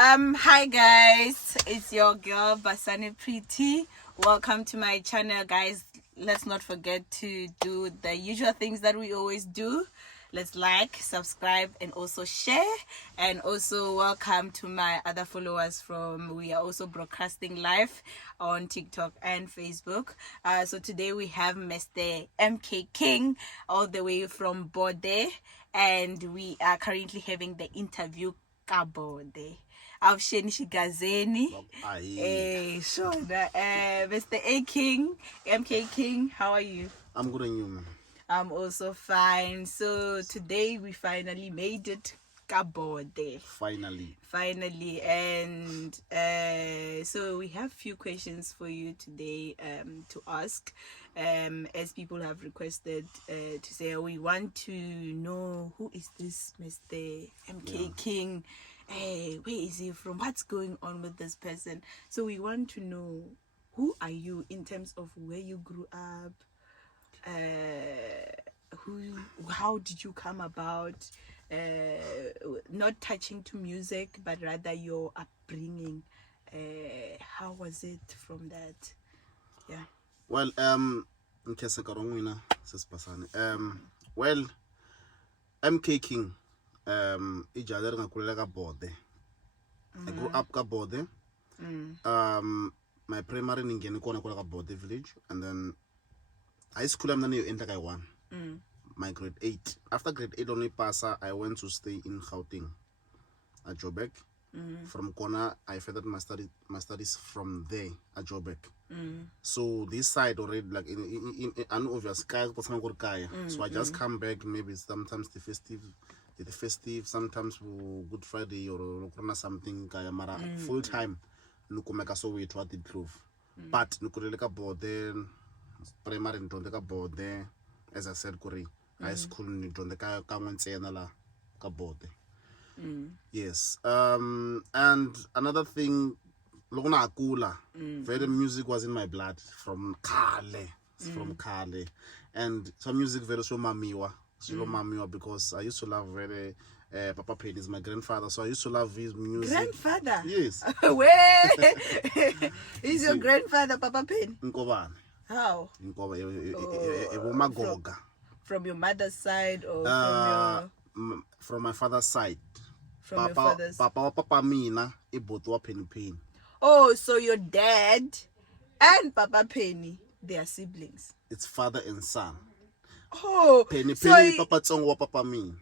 Hi guys, it's your girl Basani Pretty. Welcome to my channel, guys. Let's not forget to do the usual things that we always do. Let's like, subscribe, and also share. And also welcome to my other followers we are also broadcasting live on TikTok and Facebook. So today we have Mr. MK King all the way from Bode, and we are currently having the interview Kabode. Awusheni Gazeni. Sure. Mr. A King, MK King, how are you? I'm good, and you, man? I'm also fine. So today we finally made it Kabode. Finally, and so we have few questions for you today to ask. As people have requested to say, we want to know who is this Mr. MK King. Hey, where is he from? What's going on with this person? So we want to know, who are you in terms of where you grew up, how did you come about, not touching to music, but rather your upbringing. How was it from that? Yeah. Well, well, MK King, ijadere ngakulela ka Bode. I grew up ka Bode. My primary ningeni kona kula ka Bode village, and then high school I'm then enter kai 1. My grade 8. After grade 8 only passa, I went to stay in Gauteng at Joburg. From Kona, I furthered my studies from there at Joburg. So this side already, like in obvious so I just come back maybe sometimes the festive, sometimes for Good Friday or something full time. Nukumeka Soweto at the Clove. But nukuleka Bode, primary ndondeka Bode, as I said, Kuri high school ndondeka kangwensena la ka Bode. Yes. And another thing, Lona Akula, very music was in my blood from Kale. From Kale. And some music very so mamiwa. Because I used to love very Papa Penny is my grandfather, so I used to love his music. Grandfather? Yes. Where is your grandfather, Papa Penny? Nkobane. How? Nkobane. From your mother's side or from my father's side. From your father's. Papa Mina, Iboto Penny. Oh, so your dad and Papa Penny, they are siblings. It's father and son. Oh, Penny, Papa Tsongwa, Papa Min.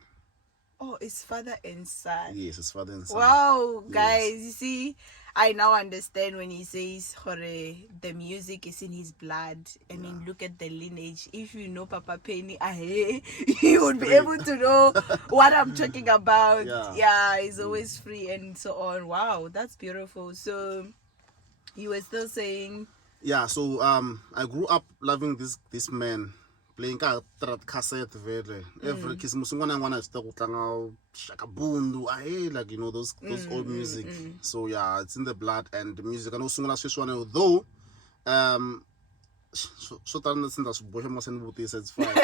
Oh, it's father and son. Yes, it's father and son. Wow, guys, you see, I now understand when he says the music is in his blood. I mean, look at the lineage. If you know Papa Penny, you would be able to know what I'm talking about. Yeah, he's always free and so on. Wow, that's beautiful. So you were still saying? Yeah, so I grew up loving this man. Playing cassette very every kiss musungwana start utlanga shakabundu like you know those old music. So yeah, it's in the blood and the music and also sungula though so it's fine.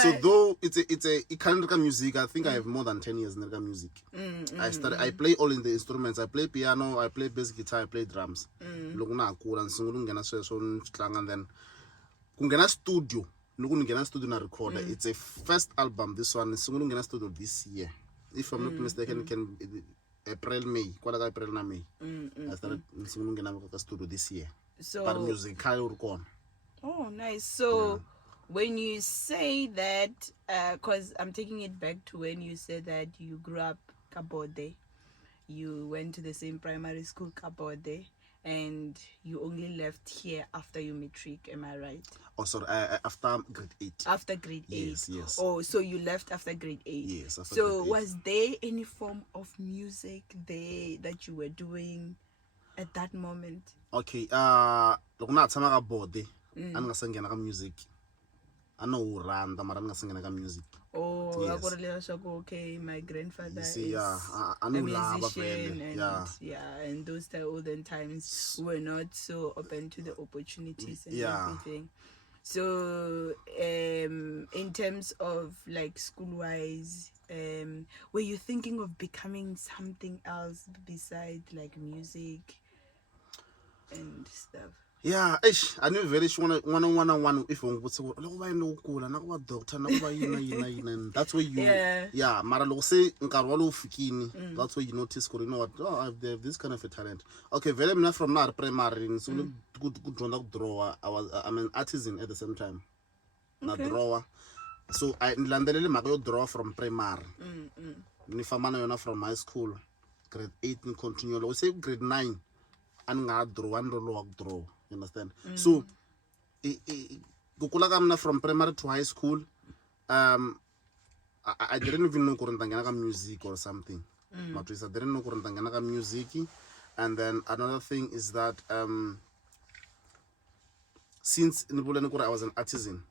So though it's a kind of music, I think I have more than 10 years in music. I play all in the instruments. I play piano, I play bass guitar, I play drums. And then Kungena studio na recorder. It's a first album. This one is Sungena studio this year. If I'm not mistaken, can April, May. April na May. I started Sungena studio this year. So but music oh, nice. So when you say that, because I'm taking it back to when you said that you grew up Kabode, you went to the same primary school Kabode, and you only left here after you matric, am I right? Oh, sorry, after grade 8. After grade 8? Yes. Oh, so you left after grade 8? Yes, after so grade 8. Was there any form of music there that you were doing at that moment? Okay, lokuna tsama ka Bode, angasengena ka music. Uranda mara angasengena ka music. Oh, yes. Okay, my grandfather is a musician, and those olden times were not so open to the opportunities and everything. So, in terms of like school-wise, were you thinking of becoming something else besides like music and stuff? Yeah, I knew very sure one if you would say, "Look, I know cool, and I was doctor, and I was and that's where you, yeah, Maralo say, Nkarwalo Fikini, that's where you notice, you know what, oh, I have this kind of a talent. Okay, very much from now, primary, so good drawer. I'm an artisan at the same time, not drawer. So I landed my draw from primary. Nifamana from high school, grade 8 and continue. We say grade 9, and I draw and draw. You understand? So, Gukula from primary to high school, I didn't even know Kurantanganaga music or something. I didn't know Kurantanganaga music. And then another thing is that since in Bulanukura I was an artisan,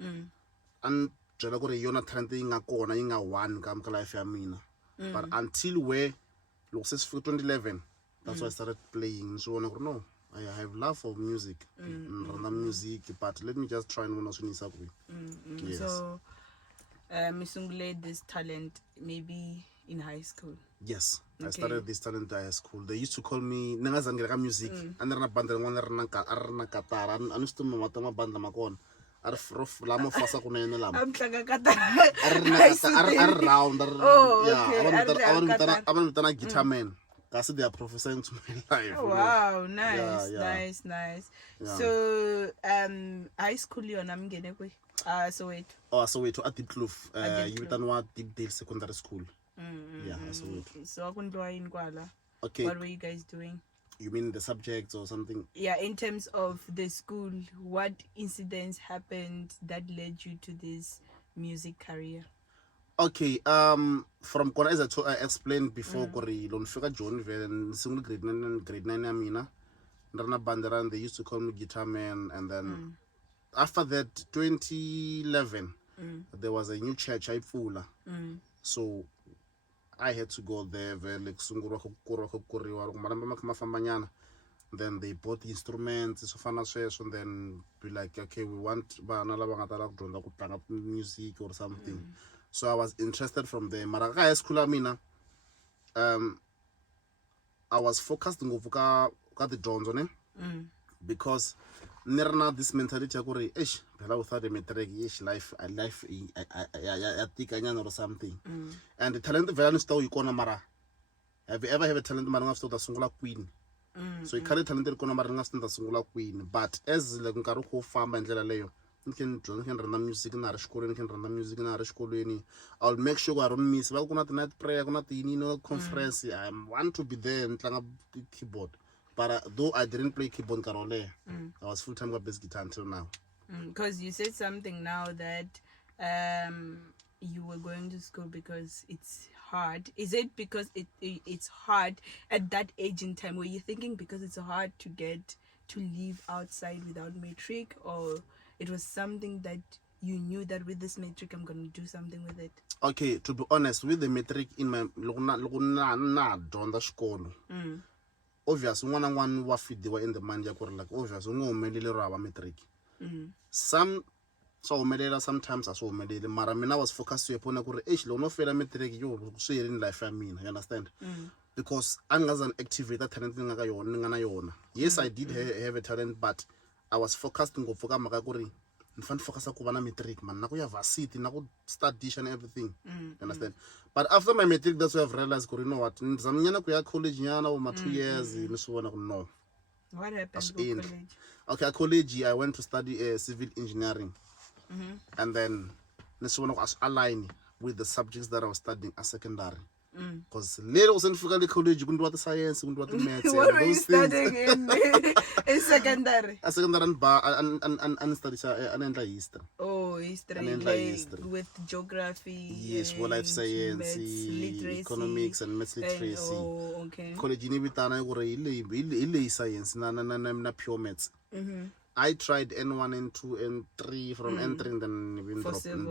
and Jalagore Yona Talenting a corner in a one Gamka life Yamina. But until where losses for 2011, that's why I started playing. So I know I have love for music, random music, but let me just try and win yes. So, Misungule this talent maybe in high school. Yes, I started this talent at high school. They used to call me Nangazanga music, and then a band and one Arna Qatar, and I used to Matama Banda Makon. I'm around. I'm a guitar man. That's they are prophesying to my life. Oh, wow, nice, nice. Yeah. So, high school you na mngene kwe? Soweto. Oh, Soweto at Deep Kloof. You done what Deep Dale Secondary School. Yeah, Soweto. So, in Kuala. Okay. What were you guys doing? You mean the subjects or something? Yeah, in terms of the school, what incidents happened that led you to this music career? Okay, from Kona, as I explained before, Kori, Lonfika John, and single grade 9 and grade 9 Amina, Rana Bandaran, they used to call me guitar man, and then after that, 2011, there was a new church, Ep8. So I had to go there, then they bought the instruments, and then be like, okay, we want music or something. So I was interested from there. Maraka school, I was focused on the Jones on because never this mentality of without a metric life I think I or something. And the talent value you gonna mara. Have you ever have a talent maranga the sungula queen? So you can't talented gonna maranga the sungula queen, but as like Nkaruko farm and Leo. You can run music in our school, you can run music in our school. I'll make sure I don't miss. Well, not night prayer, not the conference. I want to be there and play a keyboard. But though I didn't play keyboard, I was full time with bass guitar until now. Because you said something now that you were going to school because it's hard. Is it because it's hard at that age in time? Were you thinking because it's hard to get to live outside without matric, or it was something that you knew that with this metric I'm going to do something with it? Okay, to be honest, with the metric in my the school, obviously one wafid they were in the manja like obviously no metric. Some so sometimes I saw medela maramina was focused to upon a no fail metric you in life. I mean, you understand? Because as an activator talent. Yes, I did have a talent, but I was focused on go in front focus on metric man. Now have a seat, now start dish and everything. Understand? But after my metric, that's why I've realized, you know what? Some college or 2 years, no. What happened at college? Okay, at college, I went to study civil engineering, and then this one was aligned with the subjects that I was studying at secondary. Because later was in college, you couldn't do the science, you couldn't do the maths. What were you studying in secondary? A secondary and studies history. Oh, history, with geography. Yes, life science, economics and maths literacy. Oh, okay. College in Ibitana, science, na pure maths. I tried N1, N2, N3 from N3, and then even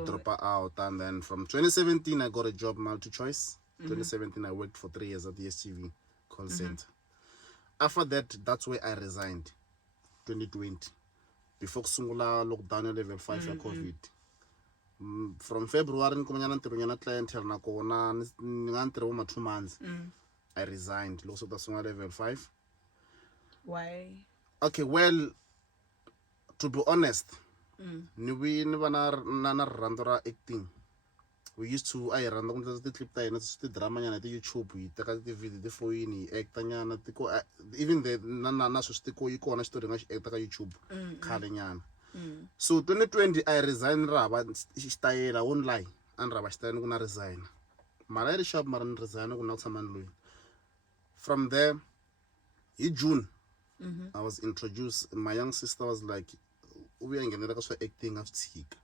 drop out. And then from 2017, I got a job multi-choice. 2017, I worked for 3 years at the STV call center. After that, that's where I resigned. 2020, before Sungula lockdown level 5 of COVID. From February ni kumanyana ntirhonyana clientele na kona ni nga ntirho ma 2 months. I resigned. Loko ta sungula level 5. Why? Okay, well, to be honest, ni va na rhandzu ra acting. We used to I rhandza ku ndla ti-clip ta hina ti drama nyana ti YouTube hi teka ti-video ti foyini hi acta nyana tiko even the na swi tiko yi kona xitori nga xi acta ka YouTube khale nyana. So 2020 I resign ra va xitayela won't lie and ra va xitayela ku na resign. Mara ri sharp mara ni resign ku na ku tshama ni loyi. From there in June I was introduced. My young sister was like, we are getting acting of tshika.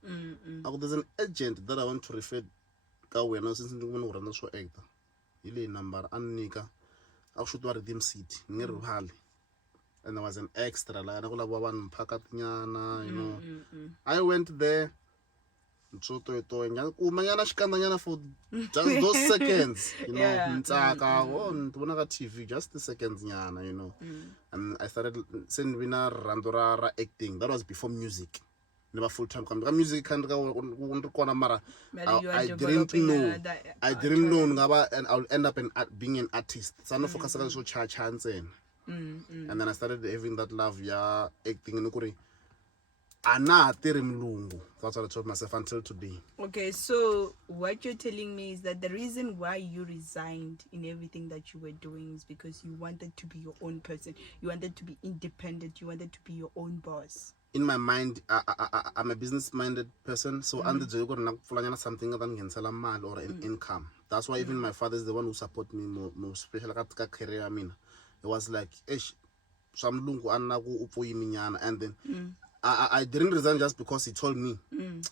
There's an agent that I want to refer ka wena since ndi ngone uranda swo actor. Ile number annika. I should wa Redeem City, near Rihali. And there was an extra la na kula baba mpaka nyana, you know. I went there. Soweto nyana kumanyana xikandza nyana for just those seconds, you know. Ntsaka ndibona ka TV just the seconds nyana, you know. And I started sending ra acting. That was before music. Never full time come. Music can go mara. I didn't know. I didn't know ngaba and I'll end up being an artist. So I no focus on so chance and then I started having that love ya acting nukuri. Ana tiri mlungu. That's what I told myself until today. Okay, so what you're telling me is that the reason why you resigned in everything that you were doing is because you wanted to be your own person. You wanted to be independent. You wanted to be your own boss. In my mind, I'm a business-minded person, so under the something other than salamal or an income. That's why even my father is the one who support me more especially at career. I mean, it was like, some lungu anaku upo yiminyana, and then I didn't resign just because he told me.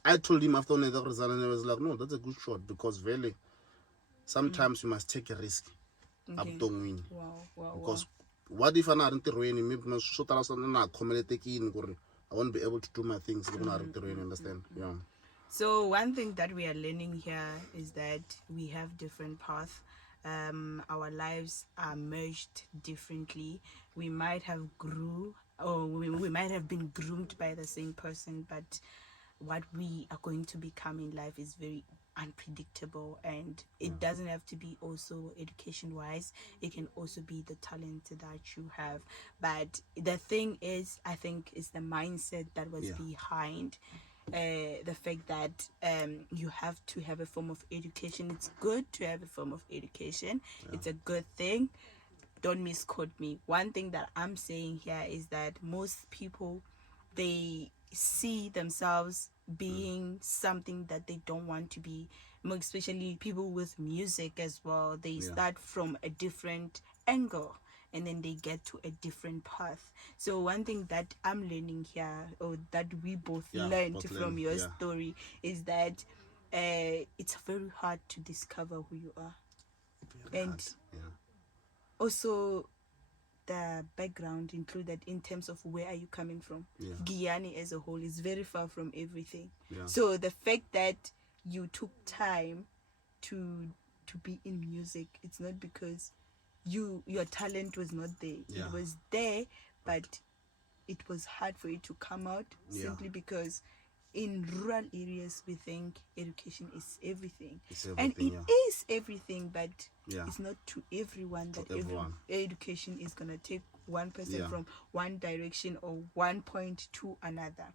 I told him after I resigned, and I was like, no, that's a good shot because really, sometimes you must take a risk. Okay. Wow. Because what if I'm not intervening? Maybe I'm so I won't be able to do my things. Understand? Yeah. So one thing that we are learning here is that we have different paths. Our lives are merged differently. We might have we might have been groomed by the same person, but what we are going to become in life is very unpredictable, and it doesn't have to be also education wise. It can also be the talent that you have, but the thing is, I think, is the mindset that was behind the fact that you have to have a form of education. It's good to have a form of education. It's a good thing. Don't misquote me. One thing that I'm saying here is that most people, they see themselves being something that they don't want to be, more especially people with music as well. They start from a different angle and then they get to a different path. So one thing that I'm learning here, or that we both learned from your story, is that it's very hard to discover who you are. Also the background included in terms of where are you coming from. Guyana as a whole is very far from everything. So the fact that you took time to be in music, it's not because your talent was not there. It was there, but it was hard for it to come out simply because in rural areas we think education is everything. And it is everything, but it's not to everyone that education is going to take one person from one direction or one point to another.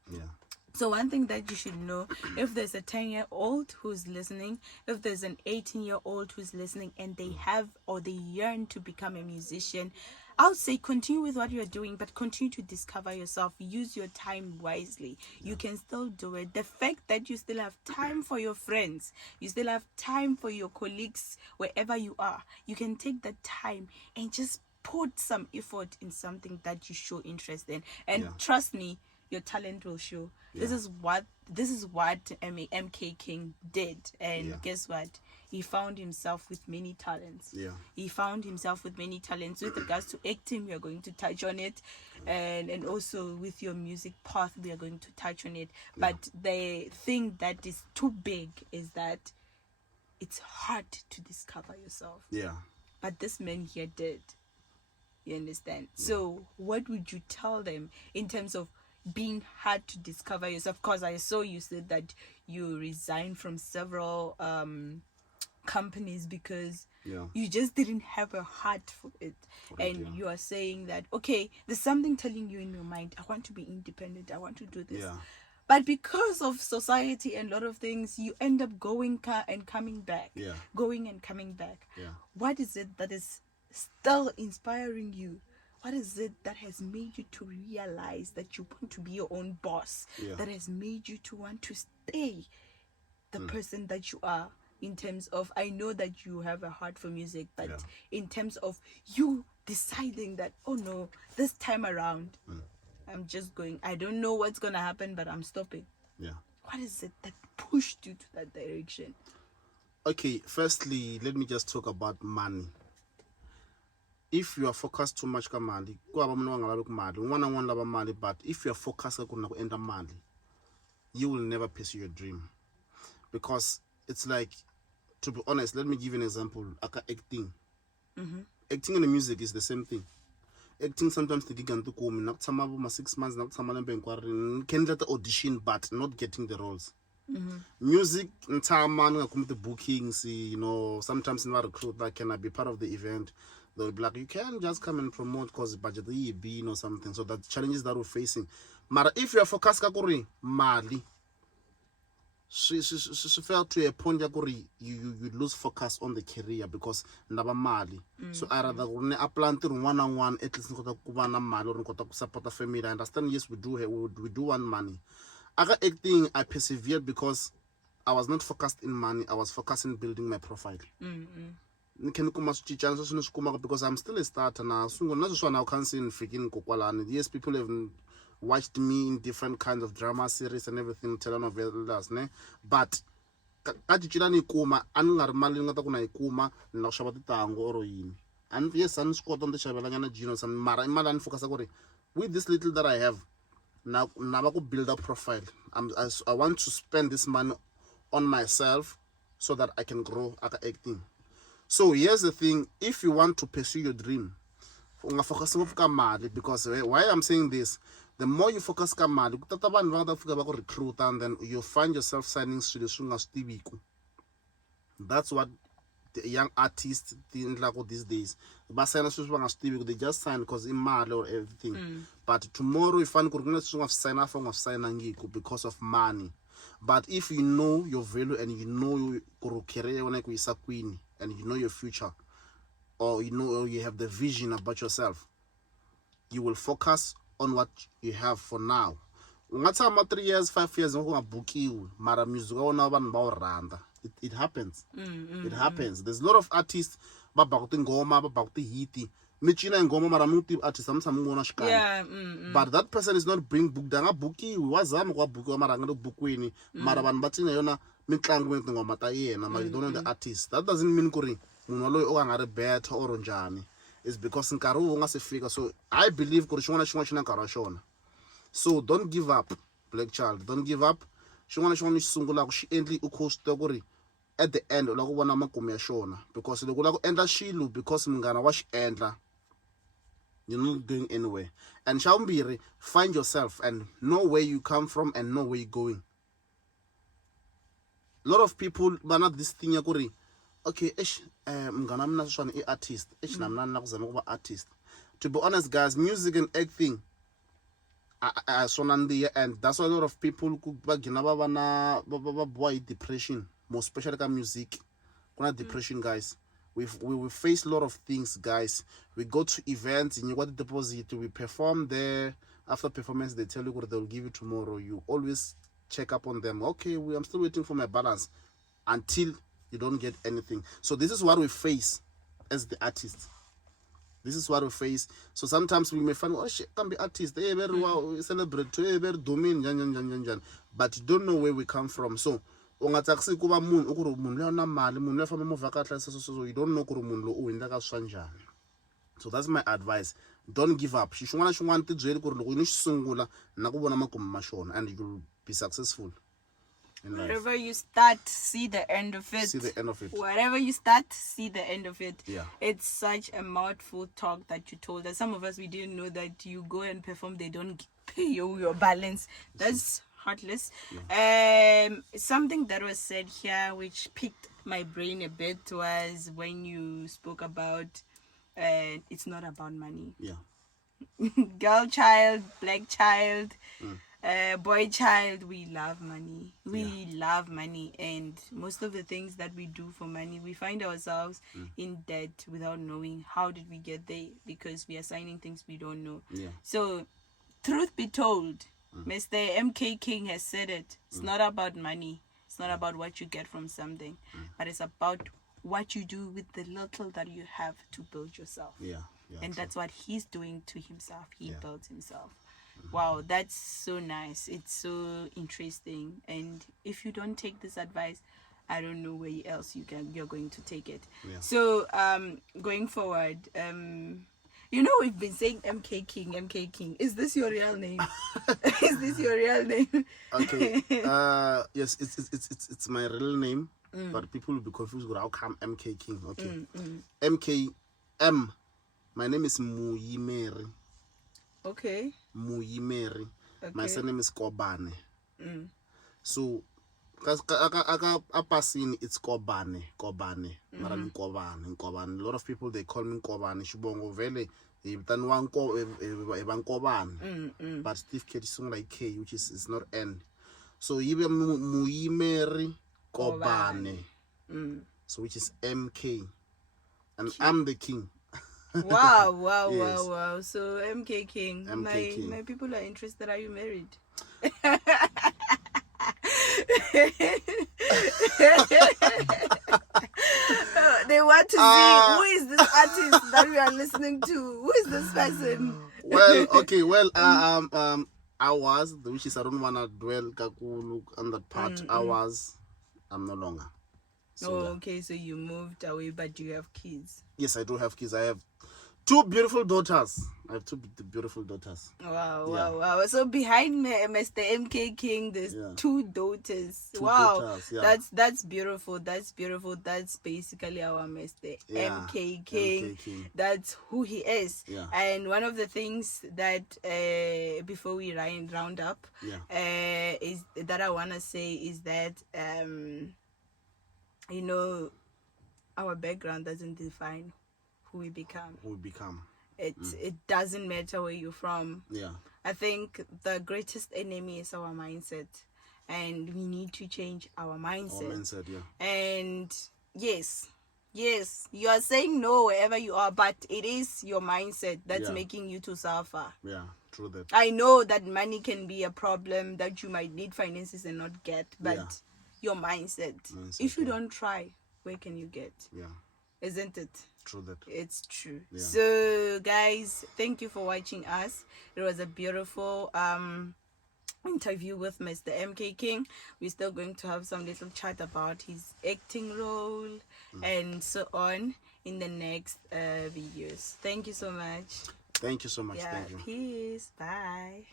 So one thing that you should know, if there's a 10-year-old who's listening, if there's an 18-year-old who's listening and they have or they yearn to become a musician, I would say continue with what you're doing, but continue to discover yourself. Use your time wisely. You can still do it. The fact that you still have time for your friends, you still have time for your colleagues, wherever you are, you can take that time and just put some effort in something that you show interest in. And trust me, your talent will show. This is what MK King did, and guess what? He found himself with many talents. He found himself with many talents. With regards to acting, we are going to touch on it, and also with your music path, we are going to touch on it. But the thing that is too big is that it's hard to discover yourself. But this man here did. You understand? So what would you tell them in terms of being hard to discover yourself? Because I saw you said that you resigned from several companies because you just didn't have a heart for it. You are saying that, okay, there's something telling you in your mind, I want to be independent, I want to do this. But because of society and a lot of things, you end up going and coming back. Going and coming back. What is it that is still inspiring you? What is it that has made you to realize that you want to be your own boss? That has made you to want to stay the person that you are? In terms of, I know that you have a heart for music, but in terms of you deciding that, oh no, this time around, I'm just going, I don't know what's going to happen, but I'm stopping. What is it that pushed you to that direction? Okay, firstly, let me just talk about money. If you are focused too much on money, but if you are focused on money, you will never pursue your dream. Because it's like, to be honest, let me give you an example. Acting. Acting in the music is the same thing. Acting sometimes the gig and to come in 6 months, can get the audition but not getting the roles. Music in time the bookings, sometimes in recruit that can be part of the event. They'll be like, you can just come and promote because budget be or something. So that challenges that we're facing. But if you're focused on Mali, she fell to a point where you lose focus on the career because never mali. So I rather apply to one-on-one at least mali or support the family. I understand, yes, we do want money. I got acting, I persevered because I was not focused in money, I was focused in building my profile. Because I'm still a starter now. So now can't see in freaking Kokwalani. Yes, people have watched me in different kinds of drama series and everything, telenovelas, ne? But and yes, I'm squat on the Shabalana Gino, some Maran focus with this little that I have. Now I could build a profile. I want to spend this money on myself so that I can grow at acting. So here's the thing, if you want to pursue your dream, because why I'm saying this, the more you focus on recruit and then you find yourself signing studios. That's what the young artists these days. They just sign because in money or everything. But tomorrow you find because of money. But if you know your value and you know your career and you know your future, or you have the vision about yourself, you will focus on what you have for now. 3 years, 5 years, it happens. It happens. There's a lot of artists about the hiti. But that person is not bring book down bookie wazam kwa book bookwini maraban batina yona mitlangu ngoma ta yena ma you don't know the artist. That doesn't mean kuri munhu loyi o nga ri better or njani. It's because nkarhi wu nga se fika. So I believe kuri xin'wana xina nkarhi wa xona. So don't give up, black child. Don't give up. Xin'wana xi sungula ku xi endli u coast kuri at the end la ku vona makumu ya xona, because loko la ku endla xilo because munghana wa xi endla, you're not going anywhere. And Shaumbiri, find yourself and know where you come from and know where you're going. A lot of people banat this thing yakuri. Okay, artist. Artist. To be honest, guys, music and acting and that's why a lot of people boy depression, more especially music. Depression, guys. We face a lot of things, guys. We go to events and you got the deposit. We perform there. After performance, they tell you what they'll give you tomorrow. You always check up on them. Okay, I'm still waiting for my balance, until you don't get anything. So this is what we face as the artists. This is what we face. So sometimes we may find, oh shit, can be artists. They very well celebrate, very domain, but you don't know where we come from. So you don't know so that's my advice. Don't give up. And you'll be successful. Wherever you start, see the end of it. See the end of it. Wherever you start, see the end of it. Yeah. It's such a mouthful talk that you told us. Some of us, we didn't know that you go and perform, they don't your balance. That's heartless. Something that was said here which piqued my brain a bit was when you spoke about it's not about money. Yeah. Girl child, black child, boy child, we love money. We love money, and most of the things that we do for money, we find ourselves in debt without knowing how did we get there, because we are signing things we don't know. Yeah. So truth be told, Mr. MK King has said it. It's not about money. It's not about what you get from something, but it's about what you do with the little that you have to build yourself. Yeah. And that's what he's doing to himself. He built himself. Mm-hmm. Wow, that's so nice. It's so interesting. And if you don't take this advice, I don't know where else you're going to take it. Yeah. So going forward, we've been saying MK King. Is this your real name? Is this your real name? Okay. Yes, it's my real name, but people will be confused with how come MK King. Okay. MK. My name is Muyimeri. Okay. Muyimeri. Okay. My surname is Kobane. So, Apasini, it's Kobane. Mara ni Kobane. A lot of people, they call me Kobane. Shubongo vele. But Steve K is like K, which is not N. So Yibe Muyimeri Kobane. So which is MK. And I'm the king. Wow, Yes. wow. So MK King. King. My people are interested. Are you married? They want to see who is this artist that we are listening to. Who is this person? Well, okay, I was, which is I don't wanna dwell kakulu on that part. I'm no longer. So, okay, so you moved away, but you have kids. Yes, I do have kids. I have 2 beautiful daughters. I have 2 beautiful daughters. Wow. So behind me, Mr. MK King, there's 2 daughters. 2 wow. daughters, yeah. That's beautiful. That's basically our Mr. MK King. That's who he is. Yeah. And one of the things that before we round up, is that I wanna say is that our background doesn't define who we become. It doesn't matter where you're from. Yeah. I think the greatest enemy is our mindset, and we need to change our mindset. And yes, you are saying no wherever you are, but it is your mindset that's making you to suffer. Yeah, true that. I know that money can be a problem, that you might need finances and not get, but your mindset. If you don't try, where can you get? Yeah. Isn't it? True that. It's true. Yeah. So guys, thank you for watching us. It was a beautiful interview with Mr. MK King. We're still going to have some little chat about his acting role and so on in the next videos. Thank you so much. Thank you so much. Yeah, Thank you. peace. Bye.